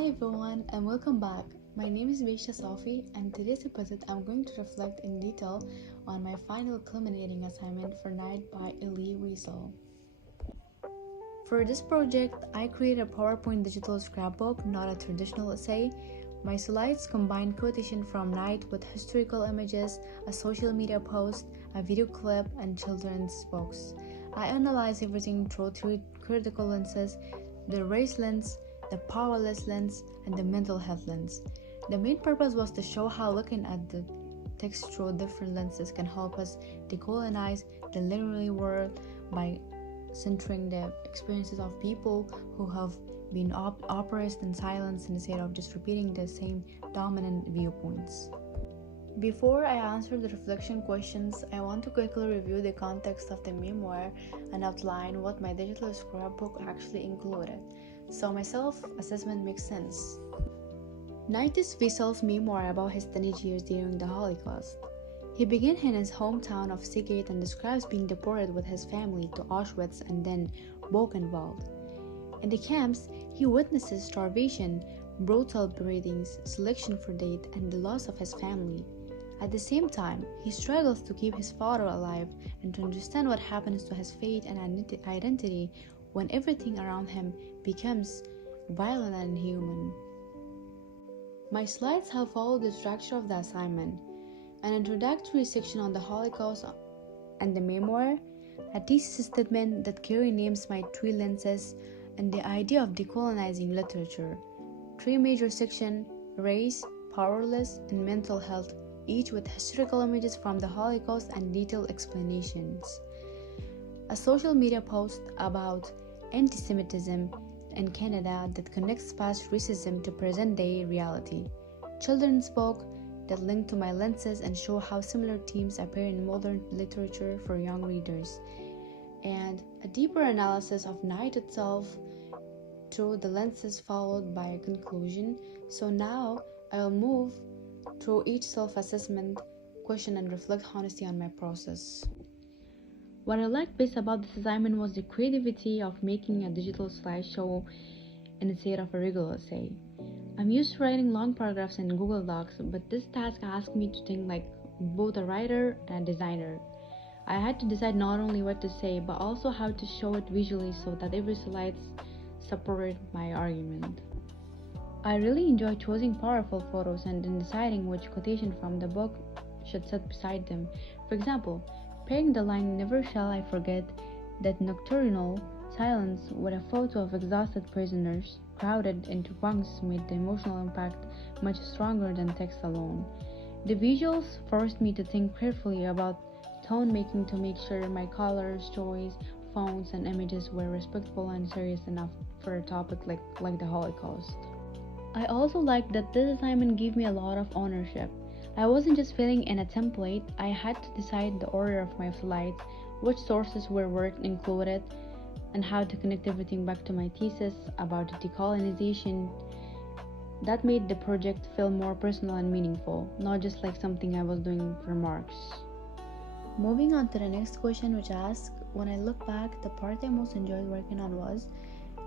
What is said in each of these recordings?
Hi everyone and welcome back. My name is Beisha Safi and today's episode I'm going to reflect in detail on my final culminating assignment for Night by Elie Wiesel. For this project, I created a PowerPoint digital scrapbook, not a traditional essay. My slides combined quotation from Night with historical images, a social media post, a video clip, and children's books. I analyzed everything through three critical lenses: the race lens, the powerless lens, and the mental health lens. The main purpose was to show how looking at the text through different lenses can help us decolonize the literary world by centering the experiences of people who have been oppressed and silenced instead of just repeating the same dominant viewpoints. Before I answer the reflection questions, I want to quickly review the context of the memoir and outline what my digital scrapbook actually included, so my self-assessment makes sense. Night is Wiesel's memoir about his teenage years during the Holocaust. He began in his hometown of Sighet and describes being deported with his family to Auschwitz and then Buchenwald. In the camps, he witnesses starvation, brutal beatings, selection for death, and the loss of his family. At the same time, he struggles to keep his father alive and to understand what happens to his faith and identity when everything around him becomes violent and inhuman. My slides have followed the structure of the assignment: an introductory section on the Holocaust and the memoir, a thesis statement that carry names my three lenses, and the idea of decolonizing literature. Three major sections: race, powerless, and mental health, each with historical images from the Holocaust and detailed explanations. A social media post about anti-Semitism in Canada that connects past racism to present-day reality. Children's book that link to my lenses and show how similar themes appear in modern literature for young readers. And a deeper analysis of Night itself through the lenses followed by a conclusion. So now I'll move through each self-assessment question and reflect honestly on my process. What I liked best about this assignment was the creativity of making a digital slideshow instead of a regular essay. I'm used to writing long paragraphs in Google Docs, but this task asked me to think like both a writer and a designer. I had to decide not only what to say, but also how to show it visually so that every slide supported my argument. I really enjoy choosing powerful photos and then deciding which quotation from the book should sit beside them. For example, pairing the line "Never shall I forget that nocturnal silence" with a photo of exhausted prisoners crowded into bunks made the emotional impact much stronger than text alone. The visuals forced me to think carefully about tone making to make sure my colors, choice, fonts, and images were respectful and serious enough for a topic like the Holocaust. I also liked that this assignment gave me a lot of ownership. I wasn't just filling in a template, I had to decide the order of my slides, which sources were included, and how to connect everything back to my thesis about decolonization. That made the project feel more personal and meaningful, not just like something I was doing for marks. Moving on to the next question, which asks, when I look back, the part I most enjoyed working on was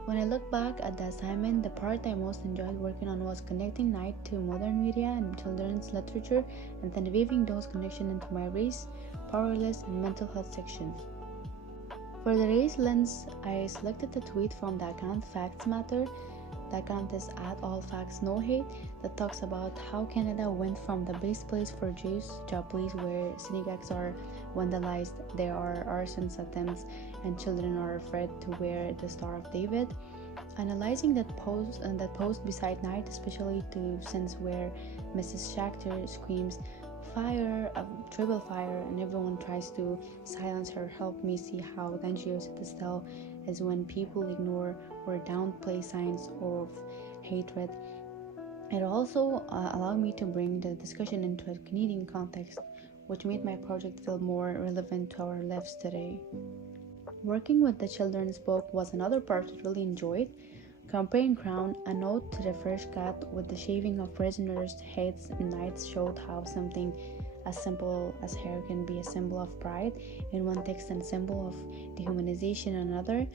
When I look back at the assignment, the part I most enjoyed working on was connecting Night to modern media and children's literature, and then weaving those connections into my race, powerless, and mental health sections. For the race lens, I selected a tweet from the account Facts Matter. The account is @AllFactsNoHate that talks about how Canada went from the best place for Jews to a place where synagogues are vandalized, there are arson attempts, and children are afraid to wear the Star of David. Analyzing that post beside Night, especially to scenes where Mrs. Schachter screams "Fire!" triple fire, and everyone tries to silence her, helped me see how dangerous it still is when people ignore or downplay signs of hatred. It also allowed me to bring the discussion into a Canadian context, which made my project feel more relevant to our lives today. Working with the children's book was another part I really enjoyed. Comparing Crown, a note to the fresh cut, with the shaving of prisoners' heads and Nights showed how something as simple as hair can be a symbol of pride in one text and symbol of dehumanization in another.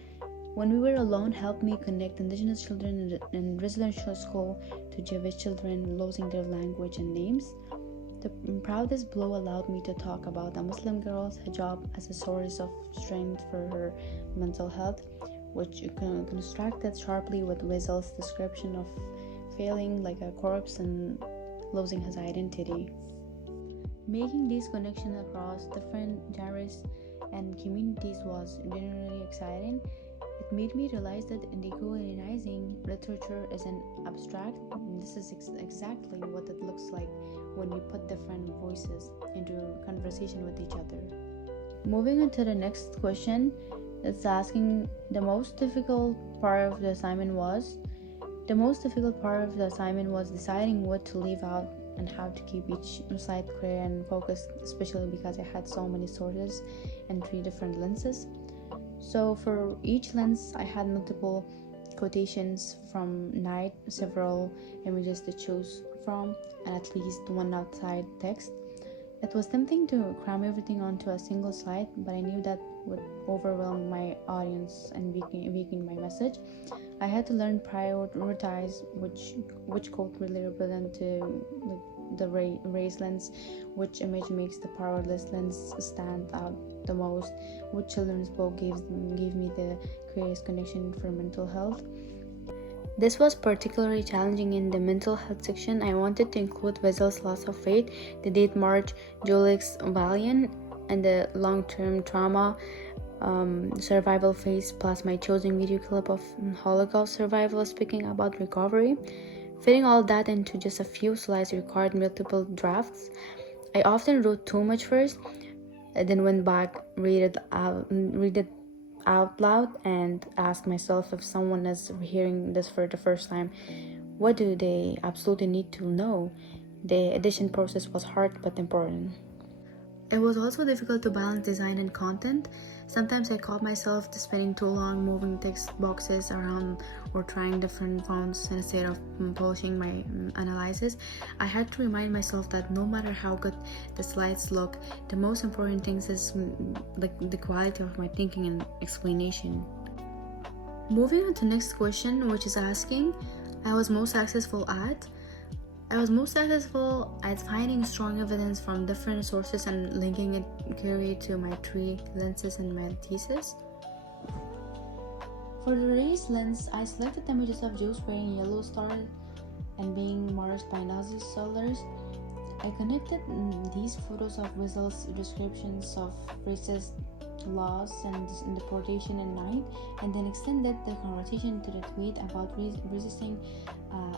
When We Were Alone helped me connect indigenous children in residential school to Jewish children losing their language and names. The proudest blow allowed me to talk about a Muslim girl's hijab as a source of strength for her mental health, which constructed sharply with Wiesel's description of feeling like a corpse and losing his identity. Making these connections across different genres and communities was generally exciting. It made me realize that decolonizing literature isn't abstract. This is exactly what it looks like when you put different voices into conversation with each other. Moving on to the next question, it's asking the most difficult part of the assignment was. The most difficult part of the assignment was deciding what to leave out and how to keep each slide clear and focused, especially because I had so many sources and 3 different lenses. So for each lens, I had multiple quotations from Night, several images to choose from, and at least one outside text. It was tempting to cram everything onto a single slide, but I knew that would overwhelm my audience and weaken my message. I had to learn prioritize which quote really represent to the race lens, which image makes the powerless lens stand out the most, which children's book gave me the clearest connection for mental health. This was particularly challenging in the mental health section. I wanted to include Wiesel's loss of faith, the date March, Julek's Valiant, and the long-term trauma survival phase, plus my chosen video clip of Holocaust survivors speaking about recovery. Fitting all that into just a few slides required multiple drafts. I often wrote too much first, then went back, read it out loud, and asked myself if someone is hearing this for the first time, what do they absolutely need to know? The edition process was hard but important. It was also difficult to balance design and content. Sometimes I caught myself spending too long moving text boxes around or trying different fonts instead of polishing my analysis. I had to remind myself that no matter how good the slides look, the most important thing is the quality of my thinking and explanation. Moving on to the next question, which is asking, I was most successful at finding strong evidence from different sources and linking it clearly to my 3 lenses in my thesis. For the race lens, I selected images of Jews wearing yellow stars and being marched by Nazi soldiers. I connected these photos of Wiesel's descriptions of racist laws and deportation in Night, and then extended the conversation to the tweet about resisting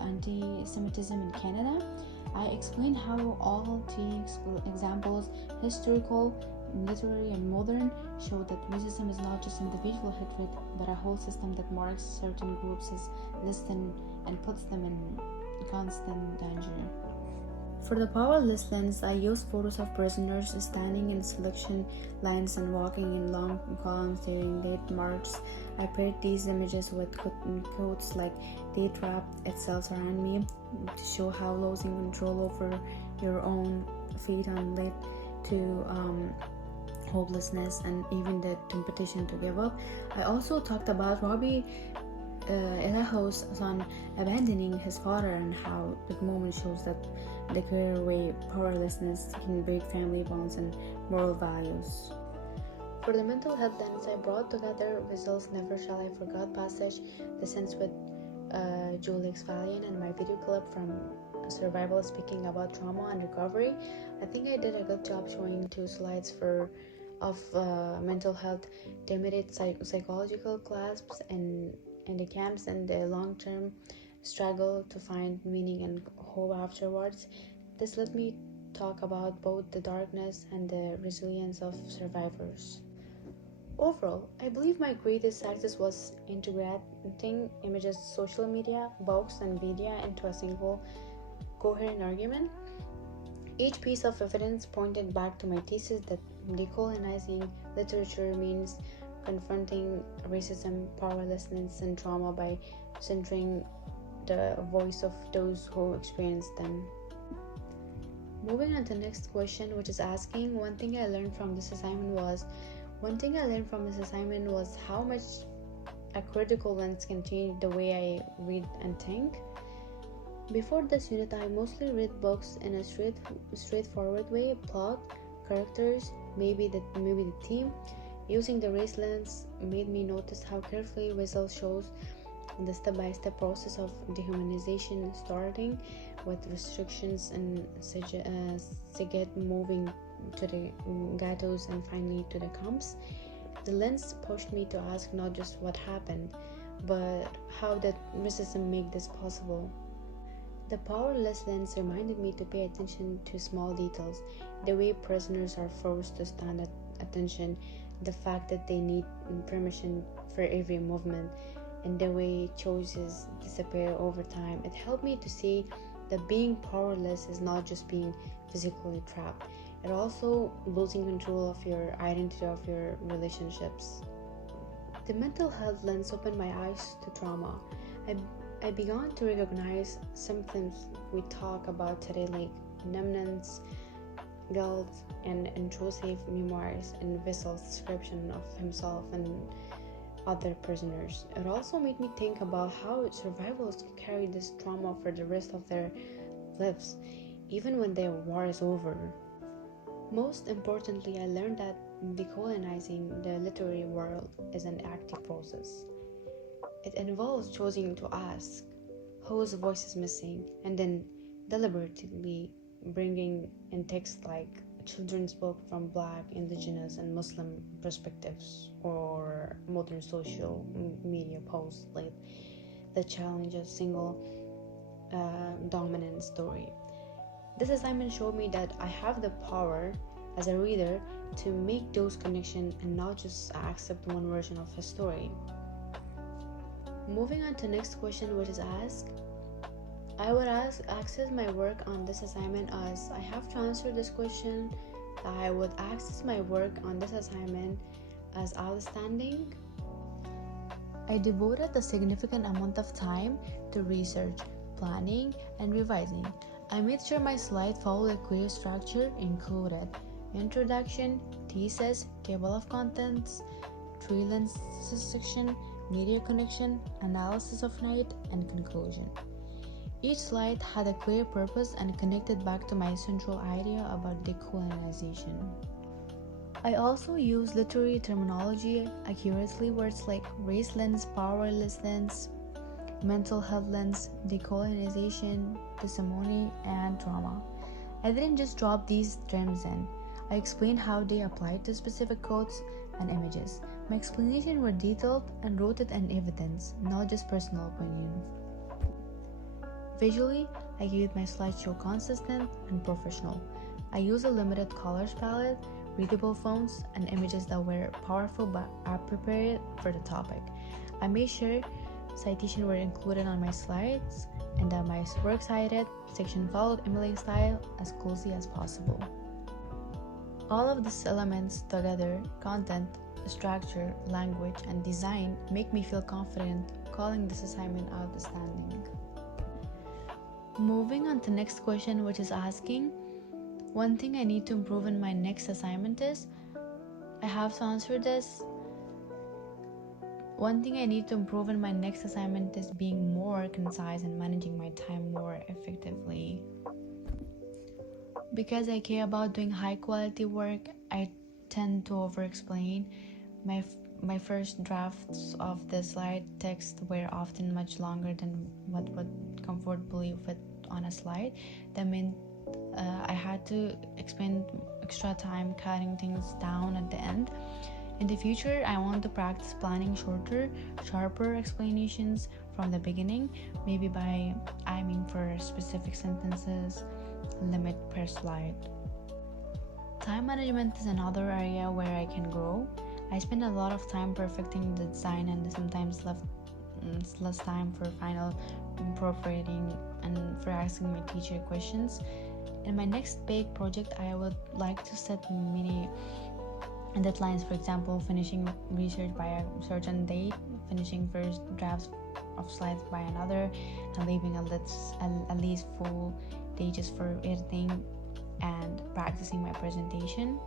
anti-Semitism in Canada. I explained how all 3 examples, historical, literary, and modern, show that racism is not just individual hatred, but a whole system that marks certain groups as less than and puts them in constant danger. For the powerless lens, I used photos of prisoners standing in selection lines and walking in long columns during late marches. I paired these images with quotes like "They trapped itself around me" to show how losing control over your own fate can lead to hopelessness and even the temptation to give up. I also talked about Robbie Elaho's son abandoning his father and how that moment shows that the clear way powerlessness can break family bonds and moral values. For the mental health lens, I brought together Wiesel's Never Shall I Forget passage, the sense with Julek's Valiant, and my video clip from Survival speaking about trauma and recovery. I think I did a good job showing 2 slides of mental health, the immediate psychological clasps and the camps and the long-term struggle to find meaning and hope afterwards. This let me talk about both the darkness and the resilience of survivors. Overall, I believe my greatest success was integrating images, social media, books, and media into a single coherent argument. Each piece of evidence pointed back to my thesis that decolonizing literature means confronting racism, powerlessness, and trauma by centering the voice of those who experience them. Moving on to the next question, which is asking, one thing I learned from this assignment was how much a critical lens can change the way I read and think. Before this unit, I mostly read books in a straightforward way: plot, characters, maybe the theme. Using the race lens made me notice how carefully Wiesel shows the step-by-step process of dehumanization, starting with restrictions and Siget moving to the ghettos and finally to the camps. The lens pushed me to ask not just what happened, but how did racism make this possible. The powerless lens reminded me to pay attention to small details: the way prisoners are forced to stand at attention, the fact that they need permission for every movement, and the way choices disappear over time. It helped me to see that being powerless is not just being physically trapped, it also losing control of your identity, of your relationships. The mental health lens opened my eyes to trauma. I began to recognize symptoms we talk about today, like numbness, guilt, and intrusive memoirs in Wiesel's description of himself and other prisoners. It also made me think about how survivors carry this trauma for the rest of their lives, even when the war is over. Most importantly, I learned that decolonizing the literary world is an active process. It involves choosing to ask whose voice is missing, and then deliberately bringing in texts like children's book from Black, Indigenous, and Muslim perspectives, or modern social media posts like that challenge a single dominant story. This assignment showed me that I have the power as a reader to make those connections and not just accept one version of a story. Moving on to next question, which is asked. I would access my work on this assignment as I have to answer this question. I would access my work on this assignment as outstanding. I devoted a significant amount of time to research, planning, and revising. I made sure my slide followed a clear structure, included introduction, thesis, table of contents, tree lens section, media connection, analysis of night, and conclusion. Each slide had a clear purpose and connected back to my central idea about decolonization. I also use literary terminology accurately, words like race lens, powerless lens, mental health lens, decolonization, testimony, and trauma. I didn't just drop these terms in. I explained how they applied to specific quotes and images. My explanations were detailed and rooted in evidence, not just personal opinion. Visually, I kept my slideshow consistent and professional. I used a limited colors palette, readable fonts, and images that were powerful but appropriate for the topic. I made sure citations were included on my slides and that my works cited section followed Emily's style as closely as possible. All of these elements together, content, structure, language, and design, make me feel confident calling this assignment outstanding. Moving on to next question, which is asking, one thing I need to improve in my next assignment is, I have to answer this. One thing I need to improve in my next assignment is being more concise and managing my time more effectively. Because I care about doing high quality work, I tend to over-explain. My first drafts of the slide text were often much longer than what would comfortably fit on a slide. That meant I had to spend extra time cutting things down at the end. In the future, I want to practice planning shorter, sharper explanations from the beginning, maybe by aiming for specific sentences, limit per slide. Time management is another area where I can grow. I spend a lot of time perfecting the design and sometimes less time for final proofreading and for asking my teacher questions. In my next big project, I would like to set mini deadlines, for example, finishing research by a certain date, finishing first drafts of slides by another, and leaving at least full pages for editing and practicing my presentation.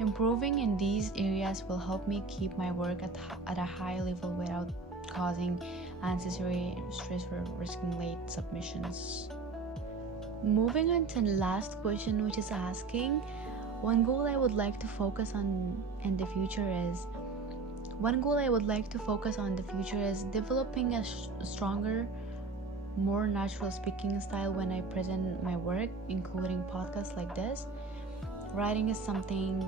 Improving in these areas will help me keep my work at a high level without causing unnecessary stress or risking late submissions. Moving on to the last question, which is asking, one goal I would like to focus on in the future is developing a stronger, more natural speaking style when I present my work, including podcasts like this. Writing is something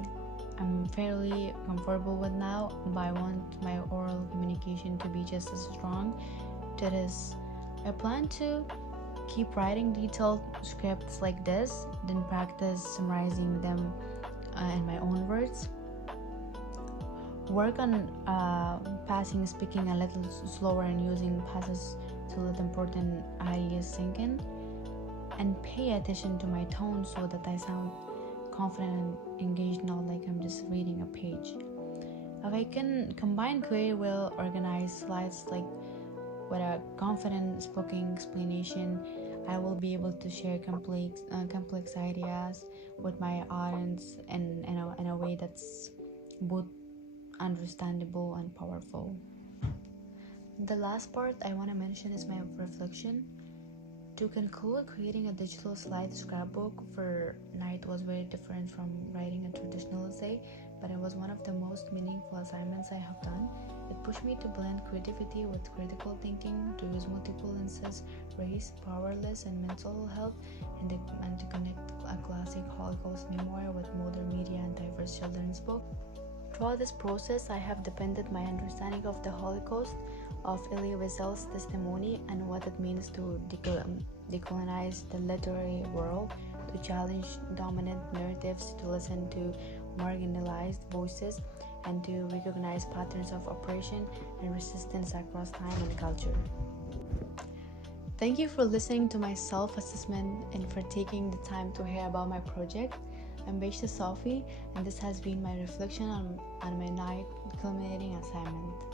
I'm fairly comfortable with now, but I want my oral communication to be just as strong. That is, I plan to keep writing detailed scripts like this, then practice summarizing them in my own words. Work on passing speaking a little slower and using passes to let important ideas sink in, and pay attention to my tone so that I sound confident and engaged, not like I'm just reading a page. If I can combine clear, well organized slides like with a confident spoken explanation, I will be able to share complex ideas with my audience in a way that's both understandable and powerful. The last part I want to mention is my reflection. To conclude, creating a digital slide scrapbook for Night was very different from writing a traditional essay, but it was one of the most meaningful assignments I have done. It pushed me to blend creativity with critical thinking, to use multiple lenses, race, powerless, and mental health, and to connect a classic Holocaust memoir with modern media and diverse children's book. Throughout this process, I have deepened my understanding of the Holocaust, of Elie Wiesel's testimony, and what it means to decolonize the literary world, to challenge dominant narratives, to listen to marginalized voices, and to recognize patterns of oppression and resistance across time and culture. Thank you for listening to my self-assessment and for taking the time to hear about my project. I'm Vaishya Safi, and this has been my reflection on my night culminating assignment.